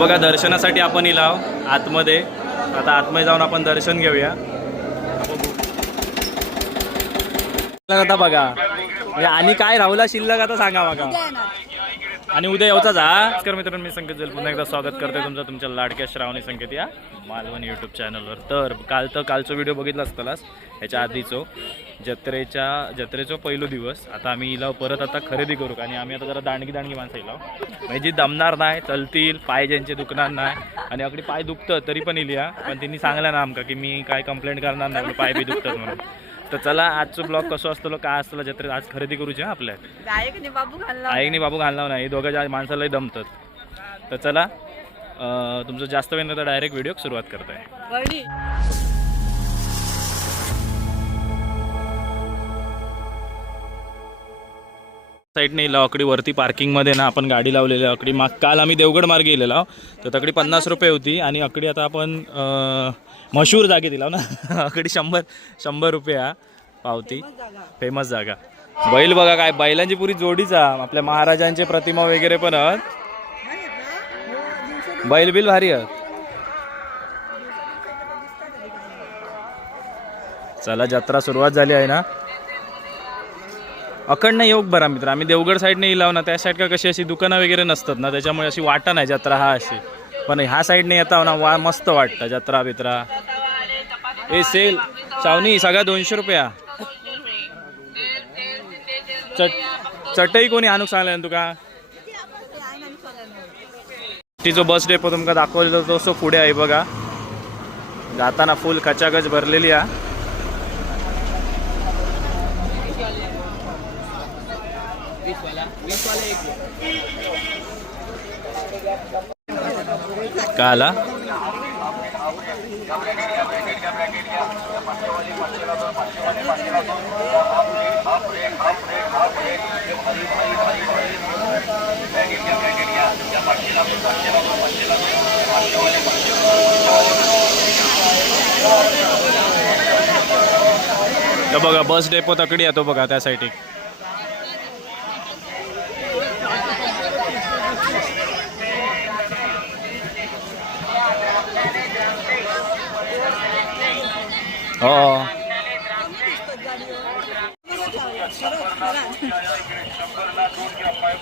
बघा दर्शनासाठी आपण इलाव आतमध्ये. आता आतमध्ये जाऊन आपण दर्शन घेऊया. आता बघा आणि काय राहुला शिल्लक आता सांगा बघा. आणि उद्या येऊचा जा. नमस्कार मित्रांनो, मी संकेत जल पुन्हा एकदा स्वागत करते तुमचं तुमच्या लाडक्या श्रावणी संकेत या मालवण यूट्यूब चॅनलवर. तर कालचा व्हिडिओ बघितला असतालाच ह्याच्या आधीचो जत्रेचा पहिलो दिवस. आता आम्ही इलाव परत आता खरेदी करू आणि आम्ही आता जरा दांडगी माणसं इलाव म्हणजे दमणार नाही, चलतील, पाय ज्यांचे दुखणार नाही. आणि अगदी पाय दुखतं तरी पण इलिया, पण त्यांनी सांगलं ना आमका की मी काय कंप्लेंट करणार नाही, पाय बी दुखतात म्हणून. तर चला आजचं ब्लॉग कसं असतं काय असतं जत्रेत आज खरेदी करूची आपल्या. आईकनी बाबू घालणार नाही, दोघं माणसालाही दमतात. तर चला तुमचं जास्त वेळ तर डायरेक्ट व्हिडिओ सुरुवात करताय. साईडने लाकडी वरती पार्किंगमध्ये ना आपण गाडी लावलेली अकडी. काल आम्ही देवगड मार्गे गेलेलो तर तकडी 50 रुपये होती आणि अकडी आता आपण मशहूर जागे दिला ना अकडी 100 रुपये पावती. फेमस जागा. बैल बघा काय बैलांची पुरी जोडीचा. आपल्या महाराजांचे प्रतिमा वगैरे पण आहेत. बैल बिल भारी आहेत. चला जत्रा सुरुवात झाली आहे ना. अखंड योग बरा मित्र. आम्ही देवगड साईडने इलाव ना, त्या साईड का कशी अशी दुकानं वगैरे नसतात ना, त्याच्यामुळे अशी वाटा नाही जत्रा हा अशी. पण ह्या साईडने येता ना मस्त वाटतं जत्रा बित्रा. ए सेल चावणी सगळ्या 200 रुपया. चटई कोणी आणूक सांगले ना तुका. ती जो बस डेपो तुमका दाखवलेला तो पुढे आहे बघा. जाताना फुल कचाकच भरलेली आहे. का आला बघा बस डेपो तकडी येतो बघा त्या साईड. हो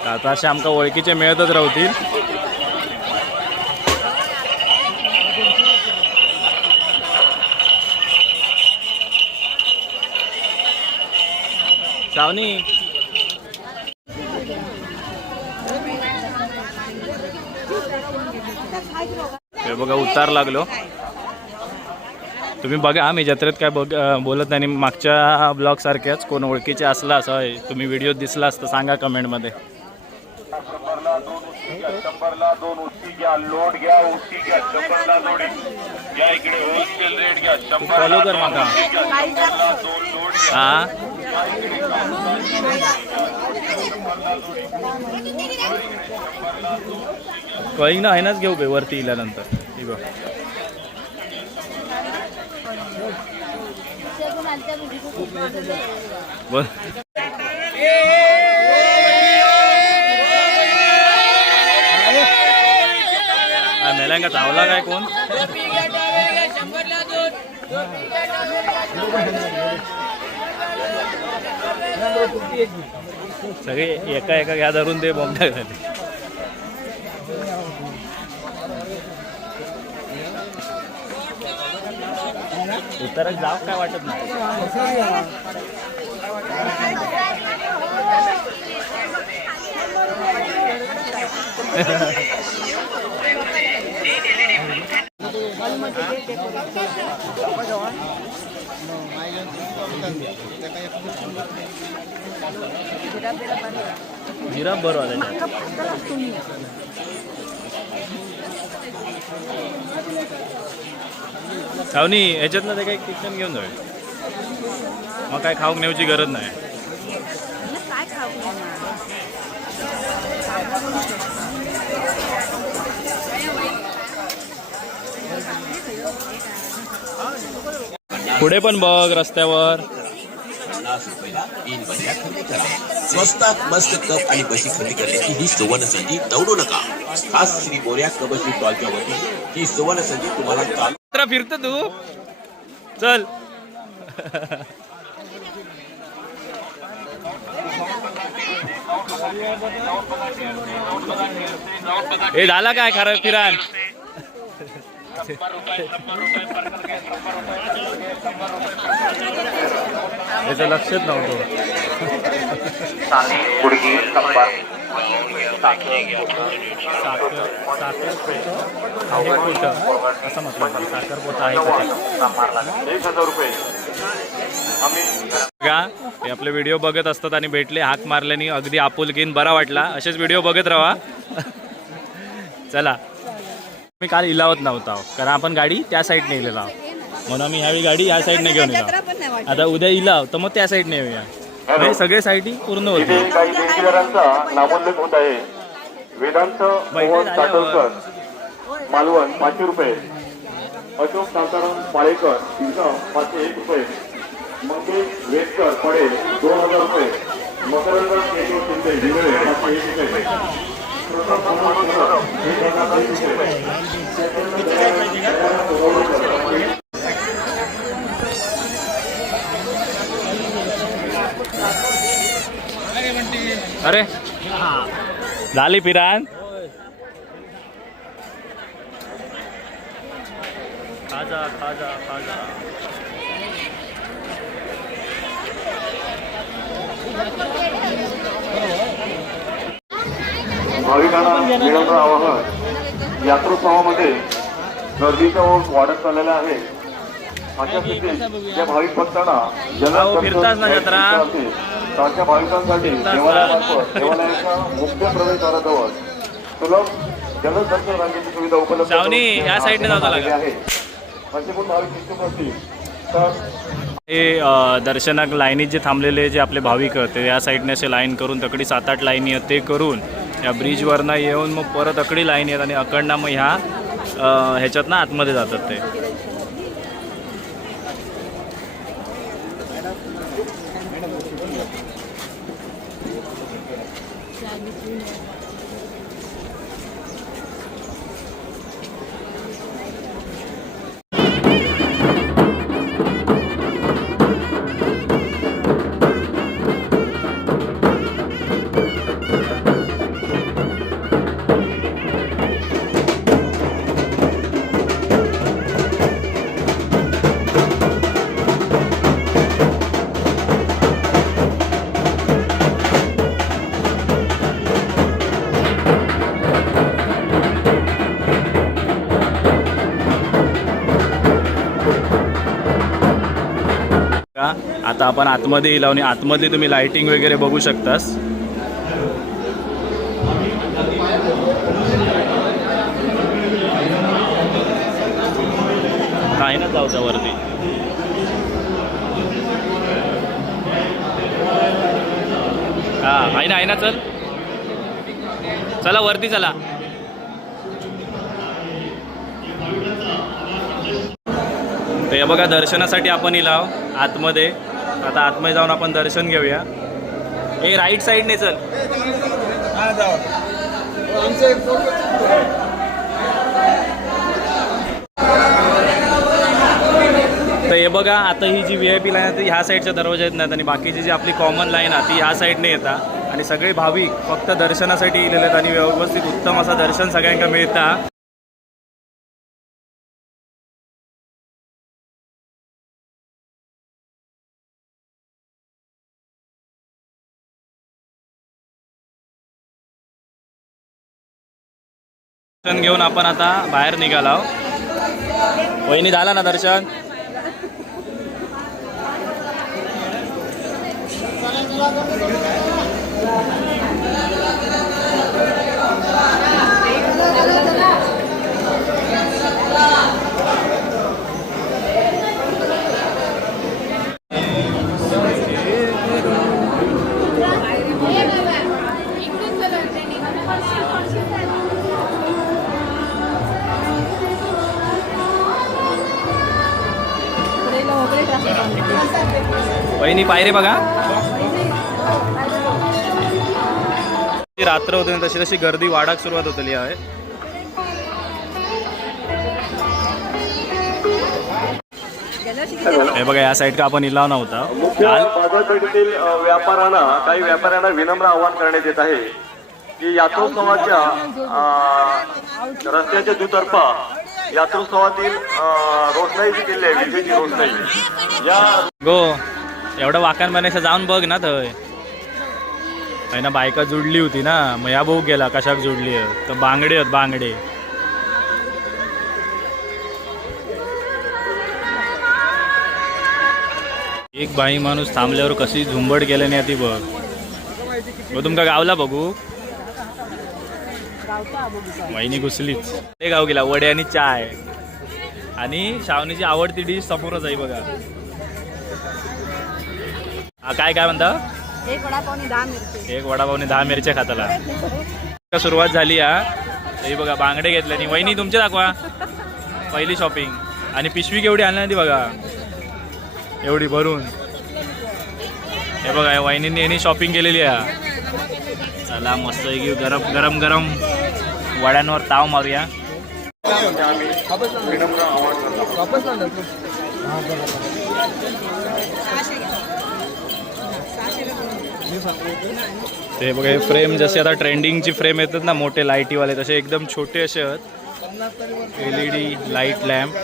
आता असे आमका ओळखीचे मिळतच राहतील. सावनी हे बघा उतार लागलो. तुम्ही बघा आम्ही जत्रेत काय बोलत नाही. मागच्या ब्लॉग सारख्याच कोण ओळखीचे असला असं तुम्ही व्हिडिओ दिसला असतं सांगा कमेंटमध्ये. फॉलो कर माका. हा काही ना आहे नाच घेऊ बे वरती इल्यानंतर. बोल मेल्यांगा चावला काय कोण. सगळे एका घ्या धरून ते बॉम्ब झाले. उतरच जाव काय वाटत नाही. जिरा बरं आलं खावनी ह्याच्यातनं ते काही किचन घेऊन जाऊ. मग काय खाऊक नेऊची गरज नाही. पुढे पण बघ रस्त्यावर. स्वस्तात मस्त कप आणि बशी खरेदी करण्याची ही सुवर्ण संधी दौडू नका. खास श्री मोर्या कबशी स्टॉलच्या वतीने ही सुवर्ण संधी तुम्हाला चालू फिरतो तू चल. हे झाला काय खरं फिरान. याचं लक्षच नव्हतं. असं म्हटलं साखर पोता आहे का. हे आपले व्हिडिओ बघत असतात आणि भेटले हाक मारल्याने अगदी आपुलकीन बरा वाटला. असेच व्हिडिओ बघत राहा. चला मी काल इलावत नव्हता कारण आपण गाडी त्या साईडने नेलेला म्हणून आम्ही ह्यावेळी गाडी ह्या साईडने घेऊन येतो. आता उद्या इलाव तर मग त्या साईडने येऊया. म्हणजे सगळे साईडी पूर्ण होते. काही देणगीदारांचा नामोल्लेख होत आहे. वेदांत मोहन साटोलकर मालवण 500 रुपये, अशोक शांताराम पाळेकर 501 रुपये, मंगेश वेदकर पडे 2000 रुपये, मकरंद केशव शिंदे हिंगळे 501 रुपये, अरे झाली फिरान. खाजा खाजा खाजा. भाविकांना विनम्र आवाहन. यात्रोत्सवामध्ये गर्दीचा ओघ वाढत चाललेला आहे. अशा स्थितीत या भाविक भक्तांना फिरताच ना जत्रा त्या भाविकांसाठी देवालयाच्या मुख्य प्रवेशद्वाराजवळ सुलभ जलद दर्शन रांगेची सुविधा उपलब्ध या साईडने जावं लागेल आहे. असे पण भाविक इच्छुक असतील तर हे दर्शनाक लाईनीत जे थांबलेले जे आपले भाविक होते या साईडने असे लाईन करून तकडी 7-8 लाईनी आहेत ते करून या ब्रिजवरनं येऊन मग परत अकडी लाईन येत आणि अकडनं मग ह्या ह्याच्यात ना आतमध्ये जातात ते. आता आपण आतमध्ये येईल आणि आतमध्ये तुम्ही लाइटिंग वगैरे बघू शकतास. नाही ना जाऊचा वरती. हा आहे ना चल चला वरती चला. तर हे बघा दर्शनासाठी आपण इलाव आतमध्ये. आता आतमध्ये जाऊन आपण दर्शन घेऊया. हे राईट साईडने चल. तर हे बघा आता ही जी VIP लाईन आहे ती ह्या साईडच्या दरवाजा नाहीत आणि बाकीची जी आपली कॉमन लाईन आहे ती ह्या साईडने येतात आणि सगळे भाविक फक्त दर्शनासाठी गेलेले आहेत आणि व्यवस्थित उत्तम असं दर्शन सगळ्यांना मिळतं. दर्शन घेऊन आपण आता बाहेर निघालो. वहिनी झाला ना दर्शन. वहिनी पायरे बघा. रात्र होते ना तशी तशी गर्दी वाढाक सुरुवात होतली आहे. हे बघा या साईड का आपण इलाव नव्हता. मुख्य बाजारपेठेतील काही व्यापाऱ्यांना विनम्र आवाहन करण्यात येत आहे की यात्रोत्सवाच्या रस्त्याच्या दुतर्फा यात्रोत्सवातील रोषणाई जी केली आहे विजेची रोषणाई या गो एवढं वाकान बनायचं जाऊन बघ ना थंय. ना बायका जुडली होती ना मग या भाऊ गेला कशाक जुडली तर बांगडे आहेत बांगडे. एक बाई माणूस थांबल्यावर कशी झुंबड केल्याने ती बघ. तुमका गावला बघू वहिनी घुसलीच. ते गाव गेला वडे आणि चाय आणि श्रावणीची आवडती डिश समोरच आहे बघा. हा काय काय म्हणता. एक वडापावने 10 मिरच्या खाताला सुरुवात झाली हा. हे बघा बांगडे घेतले आणि वहिनी तुमचे दाखवा पहिली शॉपिंग. आणि पिशवी केवढी आणली ती बघा एवढी भरून. हे बघा या वहिनींनी यांनी शॉपिंग केलेली आहे. चला मस्त गरम गरम गरम वड्यांवर ताव मारूया. ते बघा हे फ्रेम जसे आता ट्रेंडिंगची फ्रेम येतात ना मोठे लाईटीवाले तसे एकदम छोटे असे आहेत. LED light lamp.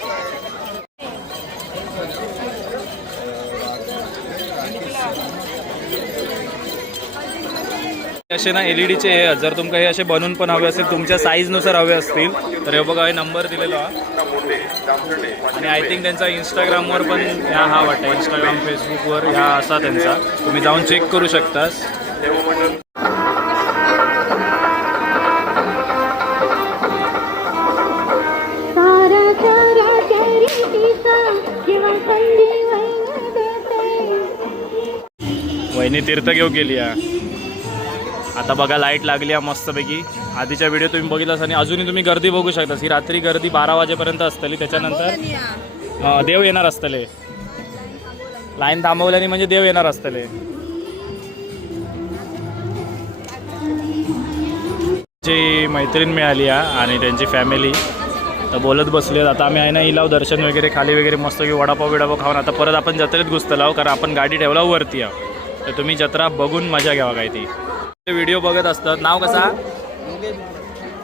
असे ना LED चे जर तुमका हे असे बनवून पण हवे असेल तुमच्या साईजनुसार हवे असतील तर हे बघा हे नंबर दिलेला आणि आय थिंक त्यांचा इंस्टाग्रामवर पण ह्या हा वाटतं इंस्टाग्राम फेसबुकवर ह्या असा त्यांचा तुम्ही जाऊन चेक करू शकतास. वहिनी तीर्थ घेऊ गेली आता बघा लाईट लागली आहे मस्तपैकी. आधीच्या व्हिडिओ तुम्ही बघितलास आणि अजूनही तुम्ही गर्दी बघू शकता. ही रात्री गर्दी 12 वाजेपर्यंत असतली. त्याच्यानंतर देव येणार असतले. लाईन थांबवल्याने म्हणजे देव येणार असतले. जी मैत्रीण मिळाली आणि त्यांची फॅमिली तर बोलत बसले. आता आम्ही आहे ना इलाव दर्शन वगैरे खाली वगैरे मस्त की वडापाव बिडापाव खाऊन आता परत आपण जत्रेत घुसतलाव कारण आपण गाडी ठेवला वरती तर तुम्ही जत्रा बघून मजा घ्यावा काय ती. व्हिडिओ बघत असतात. नाव कसा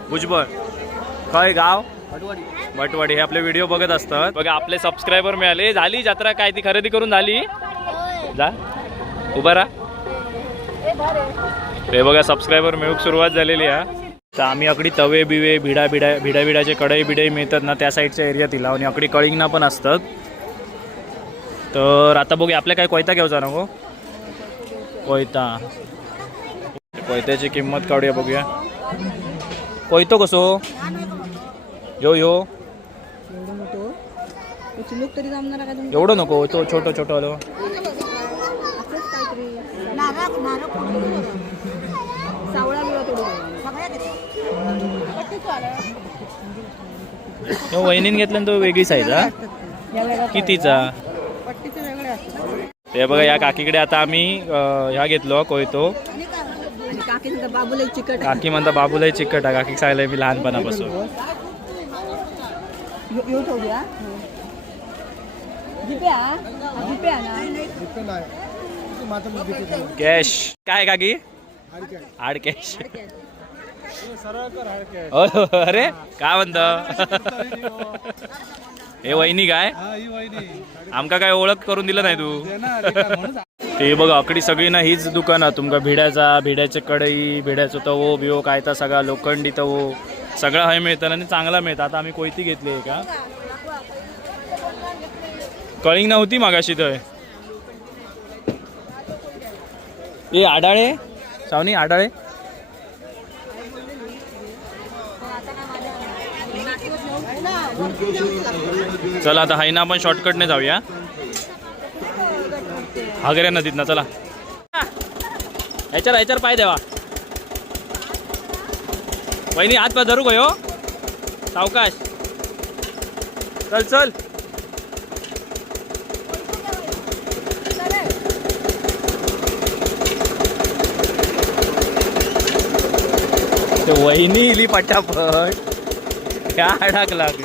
भुजबळ काय गाव वटवाडी. हे आपले व्हिडिओ बघत असतात. बघा आपले सबस्क्रायबर मिळाले. झाली जत्रा काय ती खरेदी करून झाली. जा उभा राहा. ते बघा सबस्क्रायबर मिळूक सुरुवात झालेली आहे. तर आम्ही अकडी तवे बिवे भिडाचे कढई बिडाई मिळतात ना त्या साईडच्या एरियात इला आणि अकडी कळिंगना पण असतात. तर आता बघूया आपल्या काय कोयता घ्यायचा नको. कोयत्याची किंमत काढूया बघूया. कोयतो कसो यो एवढं नको तो छोटं छोटं आलो. वहिनीन घेतला तो वेगळी साईज हा कितीचा. ते बघा या काकीकडे आता आम्ही ह्या घेतलो कोयतो. काकी म्हणता बाबूलाही चिकट आहे. काकी सांगलंय मी लहानपणापासून. कॅश काय काकी हार्ड कॅश. अरे काय म्हणत हे वहिनी काय आमका काय ओळख करून दिलं नाही तू. ते बघ अकडी सगळी ना हीच दुकानं तुमका भिड्याचे कढई भिड्याचो तवो बिवो काय तर सगळा लोखंडी तवो सगळं हे मिळतं आणि चांगला मिळतं. आता आम्ही कोयती घेतली आहे का कळिंग नव्हती मागाशी. तर ए आडाळे सावनी आडाळे. चला आता हायना आपण शॉर्टकटने जाऊया हागऱ्या नदीत ना. चला ह्याच्यावर पाय द्यावा. वहिनी हात पाय धरू गयो सावकाश. चल चल ते वहिनी इली पटापट क्या अडक लागली.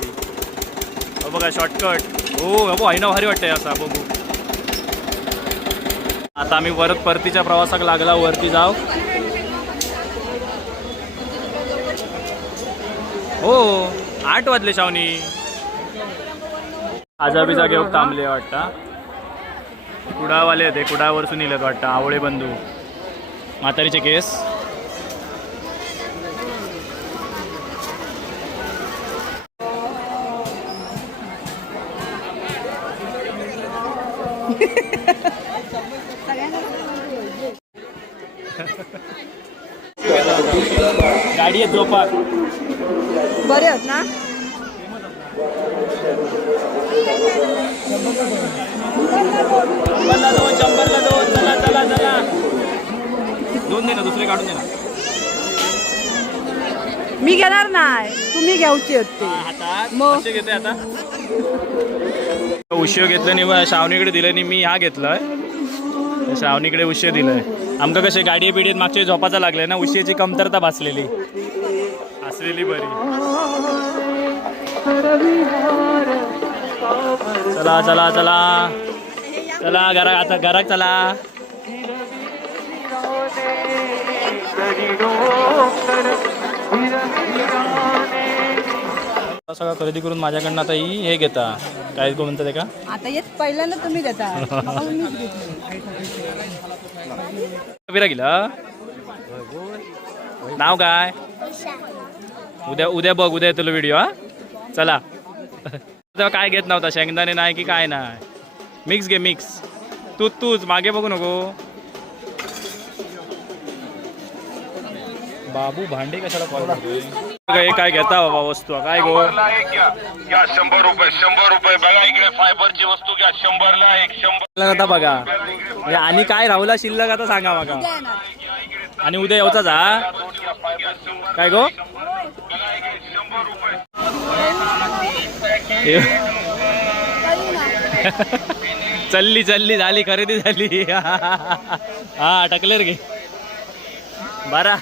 बघा शॉर्टकट. हो बाबू आहे ना, भारी वाटतंय असा बघू. आता आम्ही परतीच्या प्रवासाक लागला, वरती जाऊ. हो 8 वाजले शावनी. आजाबिजा घेऊन थांबले वाटतं. कुडावाले ते कुडावरसून इलेत वाटतं. आवळे बंधू म्हातारीचे केस. गाडी आहे झोपा बरे आहेत ना. शंभरला दोन. चला चला चला. दोन दे ना, दुसरे काढून दे ना. मी घेणार नाही, तुम्ही घ्यायची होते. हातात मग? कसे घेते आता. उशिव घेतलं नाही, श्रावणीकडे दिलं नाही. मी हा घेतलाय, श्रावणीकडे उशिव दिलंय. आमका कसे गाडी पिढीत मागच्या झोपाचा लागलाय ना, उशियाची कमतरता भासलेली असलेली बरी. चला चला चला चला घरा, आता घरात चला. सगळं खरेदी करून माझ्याकडनं आता ही हे घेता काय म्हणतात का. आता येत पहिल्यांदा तुम्ही देता. कबिरा गेला. नाव काय. उद्या उद्या बघ, उद्या तुला व्हिडिओ. हा चला. तेव्हा काय घेत नव्हता, शेंगदाणे नाही की काय नाही. मिक्स घे मिक्स. तूच मागे बघू नको. बाबू भांडे कशाला कॉल करतोय. हे काय घेता बाबा वस्तू काय गो. 100 रुपये बघा इकडे फायबरची वस्तू घ्या. 100ला 100. आता बघा म्हणजे आणि काय राहुला शिल्लक आता सांगा बघा. आणि उद्या येऊचा जा काय गो. चल्ली चल्ली झाली, खरेदी झाली. हा टकलेर घे बारा.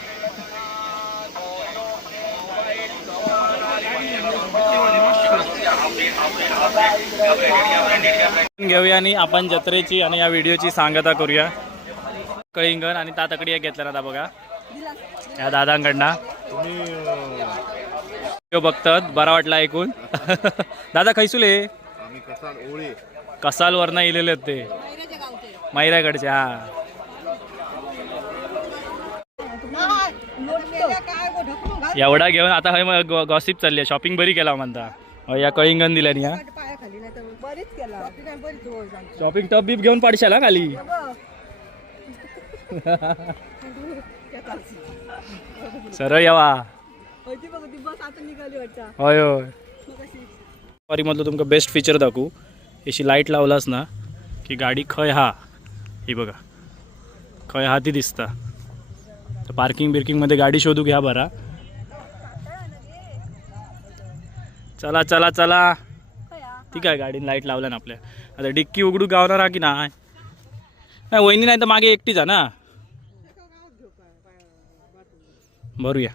घेऊया आणि आपण जत्रेची आणि या व्हिडिओची सांगता करूया. कळिंगण आणि तातकडी एक घेतला ना बघा या दादांकडनं. बघतात बरा वाटला ऐकून. दादा खैसुले कसाल वरना इलेले आहेत ते मैऱ्याकडचे. हा एवढा घेऊन आता हे गॉसिप चालली आहे. शॉपिंग बरी केला म्हणता. या कळिंगण दिल्यानी. हा शॉपिंग टप बीप घेऊन पाडशाला खाली. सरळ यावा. होय होय. मधलं तुमका बेस्ट फीचर दाखवू. अशी लाईट लावलास ना की गाडी खय हा ही बघा खय हा ती दिसता. तर पार्किंग बिर्किंगमध्ये गाडी शोधू घ्या बरा. चला चला चला. ठीक आहे गाडीने लाईट लावल्या ना आपल्या. आता डिक्की उघडू गावणार की नाही. वहिनी नाही तर मागे एकटीच आहे ना. भरूया.